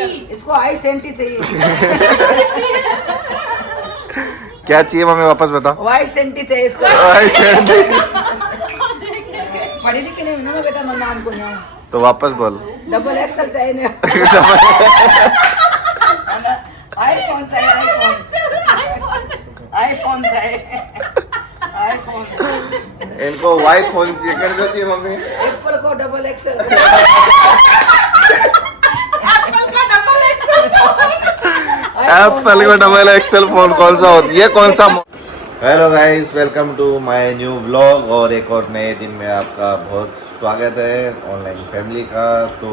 इसको आई सेंटी चाहिए। क्या चाहिए मम्मी वापस बताओ। वाई सेंटी चाहिए इसको। पढ़ी लिखी नहीं ना बेटा, मैं नाम को नहीं। तो वापस बोल। डबल एक्सल चाहिए ना। आईफोन चाहिए, आईफोन चाहिए, आईफोन। इनको वाई फोन चाहिए, कर दो चाहिए मम्मी। एप्पल को डबल एक्सल। एप्पल को डबल एक्सेल फोन कौन सा होता है, ये कौन सा? Hello guys, welcome to my new vlog और एक और नए दिन में आपका बहुत स्वागत है ऑनलाइन फैमिली का। तो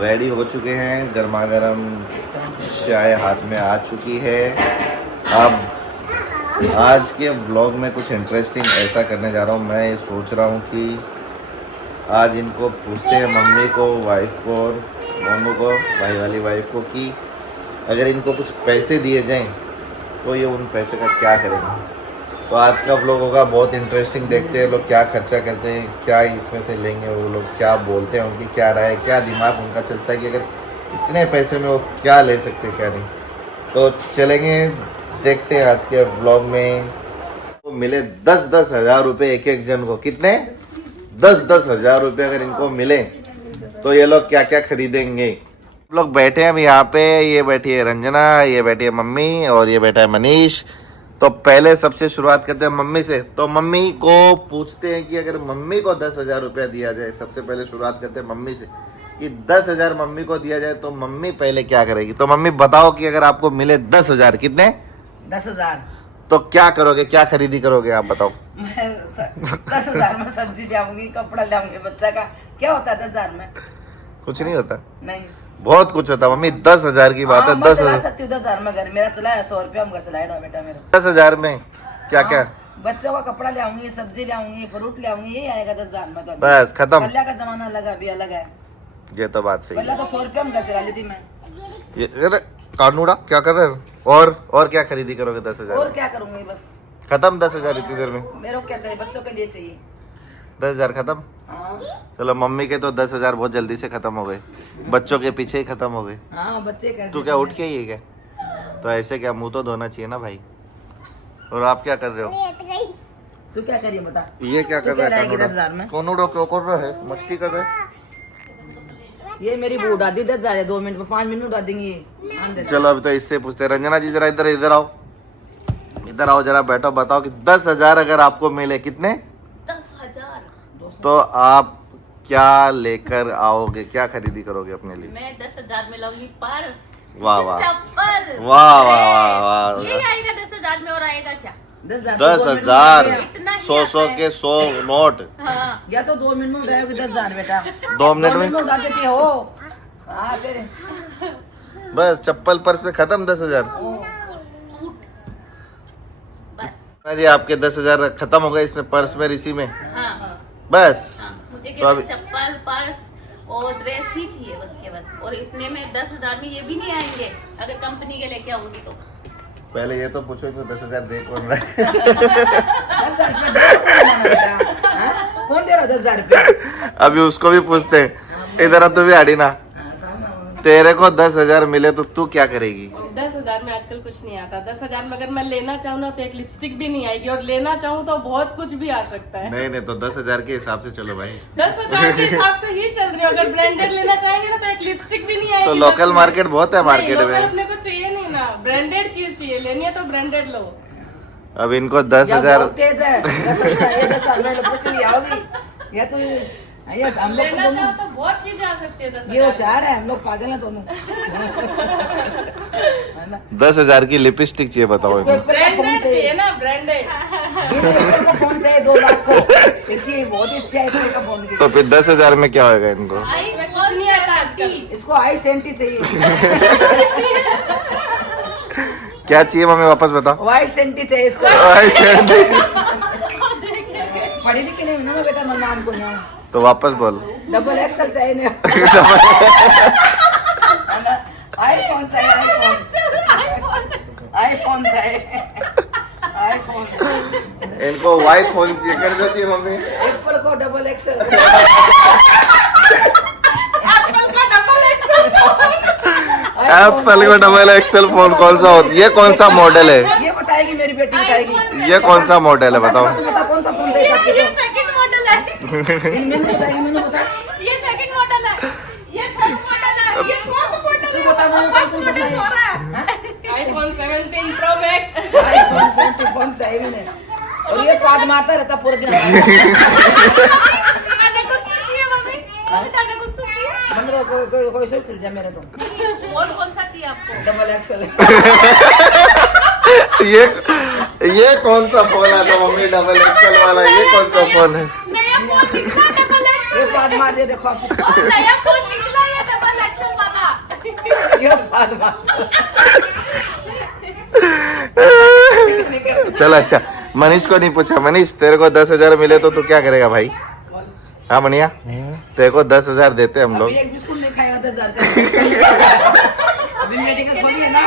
रेडी हो चुके हैं, गर्मा गर्म चाय हाथ में आ चुकी है। अब आज के व्लॉग में कुछ इंटरेस्टिंग ऐसा करने जा रहा हूँ। मैं ये सोच रहा हूँ कि आज इनको पूछते हैं, मम्मी को, वाइफ को और मोनू को, भाई वाली वाइफ को, कि अगर इनको कुछ पैसे दिए जाएं तो ये उन पैसे का क्या करेंगे। तो आज का व्लॉग होगा बहुत इंटरेस्टिंग। देखते हैं लोग क्या खर्चा करते हैं, क्या इसमें से लेंगे, वो लोग क्या बोलते हैं, उनकी क्या राय है, क्या दिमाग उनका चलता है कि अगर इतने पैसे में वो क्या ले सकते हैं क्या नहीं। तो चलेंगे, देखते हैं आज के व्लॉग में। तो मिले 10-10 हज़ार रुपये एक एक जन को। कितने? 10-10 हज़ार रुपये अगर इनको मिले तो ये लोग क्या क्या खरीदेंगे। लोग बैठे हैं अभी यहाँ पे। ये बैठी है रंजना, ये बैठी है मम्मी और ये बैठा है मनीष। तो पहले सबसे शुरुआत करते हैं मम्मी से। तो मम्मी को पूछते हैं कि अगर मम्मी को 10,000 रुपया दिया जाए, सबसे पहले शुरुआत करते हैं मम्मी से कि 10,000 मम्मी को दिया जाए तो मम्मी पहले क्या करेगी। तो मम्मी बताओ कि अगर आपको मिले 10,000, कितने? 10,000। तो क्या करोगे, क्या खरीदी करोगे आप बताओ। मैं 10,000 में सब्जी लाऊंगी, कपड़ा लाऊंगी बच्चा का। क्या होता है 10,000 में? कुछ नहीं होता, नहीं बहुत कुछ होता मम्मी। 10,000 की बात है। 10,000 10,000 में घर मेरा चला है, 100 रुपया हम घर चलाए ना बेटा मेरा। 10,000 में क्या क्या? बच्चों का कपड़ा लाऊंगी, सब्जी लाऊंगी, फ्रूट लाऊंगी, ये आएगा 10,000 में। तो बस खत्म। पहले का जमाना अलग है, अभी अलग है। ये तो बात सही पहले है। तो 100 रुपया में घर चला लेती मैं। ये अरे कानूड़ा क्या कर रहे हो? और क्या खरीदी करोगे 10,000? और क्या करूंगी, बस खत्म 10,000 इतनी देर में? मेरे को क्या चाहिए, बच्चों के लिए चाहिए। 10,000 खत्म। हाँ चलो मम्मी के तो 10,000 बहुत जल्दी से खत्म हो गए, बच्चों के पीछे ही खत्म हो गए। हाँ, बच्चे कर। तू क्या उठ के ही है क्या? तो ऐसे क्या, मुंह तो धोना चाहिए ना भाई। और आप क्या कर रहे हो? तू क्या करिए बता। ये क्या कर रहा है 10,000 में? कानूड़ा? क्यों कर रहा है, मस्ती कर रहा है? ये मेरी बू उड़ा दी 10,000, 2 मिनट में, 5 मिनट में उड़ा देंगी ये। चलो अभी तो इससे पूछते हैं। रंजना जी जरा इधर इधर आओ, इधर आओ जरा, बैठो, बताओ कि 10,000 अगर आपको मिले, कितने? 10,000। तो आप क्या लेकर आओगे, क्या खरीदी करोगे अपने लिए? मैं 10,000 में लाऊंगी पर्स, वाह वाह चप्पल। वाह वाह वाह ये आएगा 10,000 में, और आएगा क्या? 10,000। इतना ही 100 आता है। के 100 नोट। हाँ। या तो 2 मिनट में उठाओगे 10,000 बेटा। 2 मिनट में उठा देती हो। हाँ फिर बस चप्पल पर्स में खत्म 10,000। बस। जी आपके 10,000 खत्म हो गए इसमें, पर्स में, रिसी में, हाँ हाँ बस। हाँ। मुझे तो केवल अभी- चप्पल, पर्स और ड्रेस ही चाहिए बस, केवल। और इतने में 10,000 में ये भी नहीं आएंगे अगर कंपनी के लेके आऊंगी तो। पहले ये तो पूछो कि 10,000 दे कौन रहा है। 10,000 रुपया दे कौन लाना बेटा? हाँ? कौन दे रहा 10,000 रुपया? अभी उसको भी पूछते हैं। इधर आ, तू भी आड़ी ना। हाँ, सामने। तेरे को 10,000 मिले तो तू क्या करेगी? 10,000 में आजकल कुछ नहीं आता। 10,000 में अगर मैं लेना चाहूँ ना तो एक लिपस्टिक भी नहीं आएगी, और लेना चाहूँ तो बहुत कुछ भी आ सकता है। नहीं तो 10,000 के हिसाब से चलो भाई। 10,000 के हिसाब से ही चल रही हूँ। अगर ब्रांडेड लेना चाहेंगे ना तो एक लिपस्टिक भी नहीं आएगी। तो लोकल मार्केट बहुत है मार्केट लोकल में। अपने को चाहिए नहीं ना, ब्रांडेड चीज चाहिए। लेनी है तो ब्रांडेड लो। अब इनको या 10,000 बहुत तेज है। 10,000 ये 10,000 में कुछ नहीं आओगी। या तो ये हम लोग लेना तो चाहो दोनों- तो बहुत चीजें आ सकती है। 10,000 ये होशियार है, हम लोग पागल हैं दोनों। है ना? 10,000 की लिपस्टिक चाहिए, बताओ इसको इनको। एप्पल का फोन ब्रांडेड चाहिए चाहिए। ना, ब्रांडेड। एप्पल का फोन चाहिए 2 लाख को। इसकी बहुत ही अच्छा एप्पल का फोन की। तो फिर 10,000 में क्या होगा इनको? इसमें कुछ नहीं आता आजकल। इसको आई सेंटी चाहिए। क्या चाहिए मम्मी वापस बताओ। वाई सेंटी चाहिए इसको। पढ़ी लिखी नहीं ना बेटा, मैं नाम को नहीं। तो वापस बोल। डबल एक्सल चाहिए ना। आईफोन चाहिए, आईफोन चाहिए, आईफोन। इनको वाई फोन चाहिए, कर दो चाहिए मम्मी। एप्पल को डबल एक्सल। एप्पल का डबल एक्सेल। एप्पल का डबल एक्सेल फोन कौन सा होता है? ये कौन सा मॉडल है? ये बताएगी मेरी बेटी बताएगी। ये कौन सा मॉडल है बताओ? तू बता कौन सा फोन चाहिए बच्चे ये को? सेकंड मॉडल है, मैंने बताएगी, मैंने बता। ये सेकंड मॉडल है, ये थर्ड मॉडल है, ये फोर्थ मॉडल है, बता, वो फर्स्ट तू मॉडल बता। हो रहा है। iPhone 17 Pro Max। iPhone 17 phone चाहिए मैंने। और ये तो आज मारता रहता पूरे दिन। खाने को चाहिए मम्मी, खाने को चाहिए। मतलब कोई से चल जाए मेरे तो। और कौन सा चाहिए आपको? Double XL. ये कौन सा फोन आता मम्मी डबल एक्सेल वाला? ये कौन सा फोन है? नया फोन निकला डबल ये एक्सेल, बात मार दे देखो आप इसको। नया फोन निकला ये डबल एक्सेल वाला। ये बात मार। चल अच्छा, मनीष को नहीं पूछा। मनीष तेरे को 10,000 मिले तो तू क्या करेगा भाई? हाँ मनिया, तेरे को 10,000 देते हम लोग। अभी एक बिस्कुट नहीं खाएगा 10,000 का। अभी मेडिकल खोली है ना,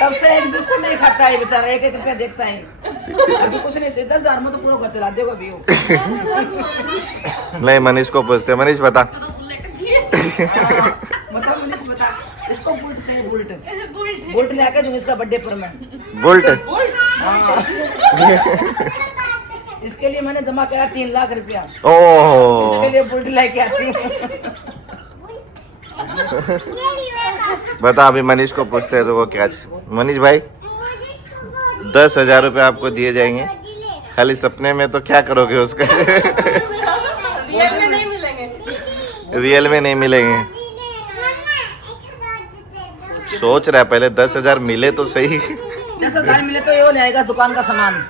तब से एक बिस्कुट नहीं खाता है बेचारा, 1-1 रुपया देखता है। अभी कुछ नहीं चाहिए, 10,000 में तो पूरा घर चला देगा अभी वो। नहीं मनीष को पूछते। मनीष बता। तो बुलेट चाहिए, मतलब मनीष बता, इसको बुलेट चाहिए, बुलेट। बुलेट। बुलेट ले आके दूंगी इसका बर्थडे पर मैं। बुलेट। हाँ। इसके लिए मैंने जमा करा 3 लाख रुपया। ओह इसके लिए बुलेट लेके आती हूँ। बता, अभी मनीष को पूछते हैं तो वो क्या? मनीष भाई 10,000 रुपये आपको दिए जाएंगे, खाली सपने में तो क्या करोगे उसका? रियल में नहीं मिलेंगे। रियल में नहीं मिलेंगे। सोच रहा है पहले 10,000 मिले तो सही। 10,000 मिले तो ये ले आएगा दुकान का सामान।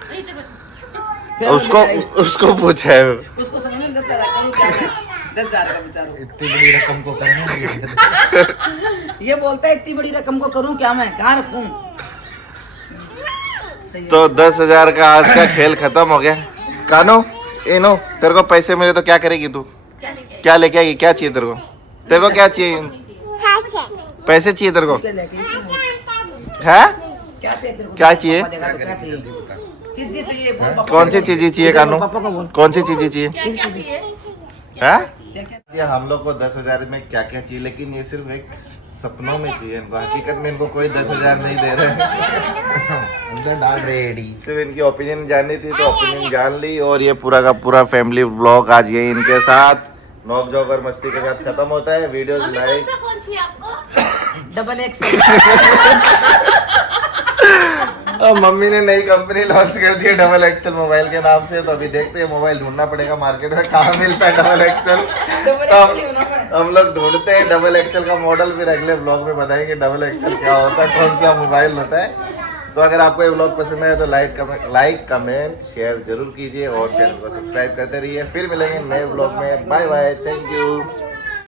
फिर वो उसको ले आएगा। उसको पूछा है। उसको समझ में 10,000 करूँ क्या मैं? 10,000 का बेचारा। इतनी बड़ी रकम को करना ये बोलता है इतनी बड़ी रकम को करूँ क्या मैं, कहाँ रखूँ? सही है। तो 10,000 का आज का खेल खत्म हो गया। कानो इनो, तेरे को पैसे मिले तो क्या करेगी तू? क्या लेके आएगी? क्या चाहिए तेरे को? तेरे को क्या चाहिए? पैसे चाहिए तेरे को? इसके लेके इसे बोल। है? क्या चाहिए तेरे को? क्या चाहिए? पापा देगा तो क्या चाहिए? चीज़ें चाहिए, बोल पापा कौन सी को। चीजें चाहिए कानू? पापा को बोल। कौन सी चीजें चाहिए? क्या क्या चाहिए? है? क्या-क्या? ये हम लोग को 10,000 में क्या क्या चाहिए, लेकिन ये सिर्फ एक सपनों में चाहिए इनको। हकीकत में इनको कोई 10,000 नहीं दे रहे। अंदर डाल रेडी। सिर्फ इनकी ओपिनियन जाननी थी तो ओपिनियन जान ली। और ये पूरा का पूरा फैमिली व्लॉग आज ये इनके साथ नोक झोंक और मस्ती के साथ खत्म होता है। वीडियोस मम्मी कौन लाइक। सा फोन चाहिए आपको? Double XL. अब मम्मी ने नई कंपनी लॉन्च कर दी है डबल एक्सेल मोबाइल के नाम से। तो अभी देखते हैं, मोबाइल ढूंढना पड़ेगा मार्केट में कहाँ मिलता है डबल एक्सेल। डबल तो एक्सेल ही होना है। हम लोग ढूंढते हैं डबल एक्सेल का मॉडल, फिर अगले ब्लॉग में बताएंगे डबल एक्सेल क्या होता है, कौन सा मोबाइल होता है। तो अगर आपको ये ब्लॉग पसंद आए तो लाइक कमेंट शेयर जरूर कीजिए और चैनल को सब्सक्राइब करते रहिए। फिर मिलेंगे नए ब्लॉग में। Bye bye, thank you.